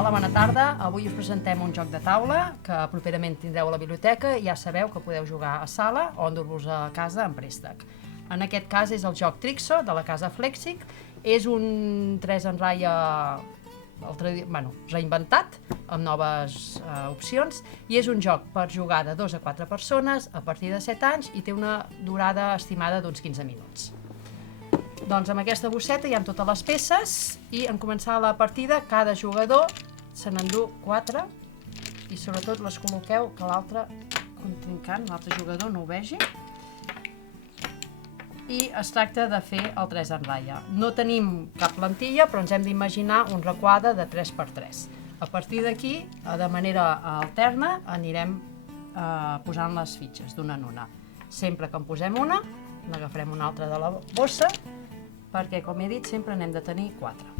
Hola, bona tarda. Avui us presentem un joc de taula que properament tindreu a la biblioteca i ja sabeu que podeu jugar a sala o endur-vos a casa en préstec. En aquest cas és el joc Trixo de la casa Flexic. És un 3 en ratlla reinventat amb noves opcions i és un joc per jugar de 2 a 4 persones a partir de 7 anys i té una durada estimada d'uns 15 minuts. Doncs amb aquesta bosseta hi ha totes les peces i en començar la partida cada jugador se n'endú 4 i sobretot les col·loqueu que l'altre contrincant, l'altre jugador no ho vegi. I es tracta de fer el 3 en ratlla. No tenim cap plantilla, però ens hem d'imaginar un requadre de 3x3. A partir d'aquí, de manera alterna, anirem posant les fitxes d'una en una. Sempre que en posem una, n'agafarem una altra de la bossa, perquè, com he dit, sempre n'hem de tenir 4.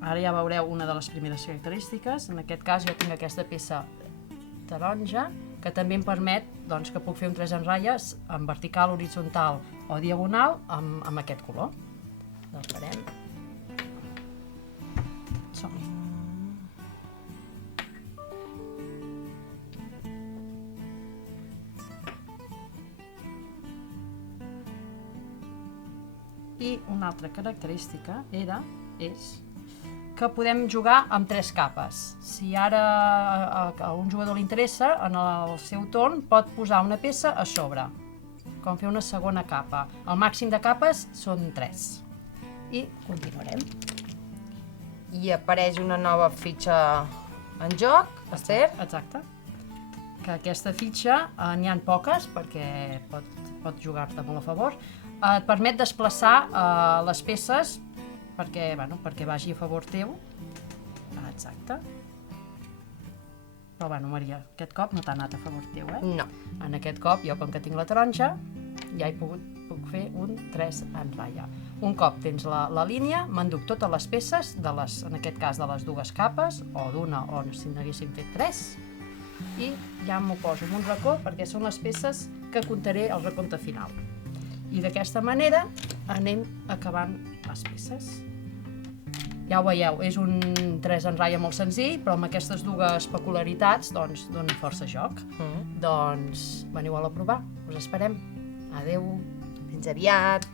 Ara ja veureu una de les primeres característiques. En aquest cas jo tinc aquesta peça taronja, que també em permet que puc fer un 3 en ratlles en vertical, horitzontal o diagonal amb aquest color. El farem. Som-hi. I una altra característica és que podem jugar amb 3 capes. Si ara a un jugador li interessa, en el seu torn pot posar una peça a sobre, com fer una segona capa. El màxim de capes són 3. I continuarem. I apareix una nova fitxa en joc, Esther? Exacte. Que aquesta fitxa n'hi ha poques perquè pot jugar-te molt a favor. Et permet desplaçar les peces perquè vagi a favor teu. Exacte. Però Maria, aquest cop no t'ha anat a favor teu, eh? No. En aquest cop, jo com que tinc la taronja, ja puc fer un 3 en ratlla. Un cop tens la línia, m'enduc totes les peces, en aquest cas de les 2 capes, o d'una, o si n'haguéssim fet 3, i ja m'ho poso en un racó perquè són les peces que comptaré al recompte final. I d'aquesta manera anem acabant les peces. Ja ho veieu, és un 3 en ratlla molt senzill, però amb aquestes 2 peculiaritats dona força joc. Doncs veniu a la provar, us esperem. Adeu. Fins aviat.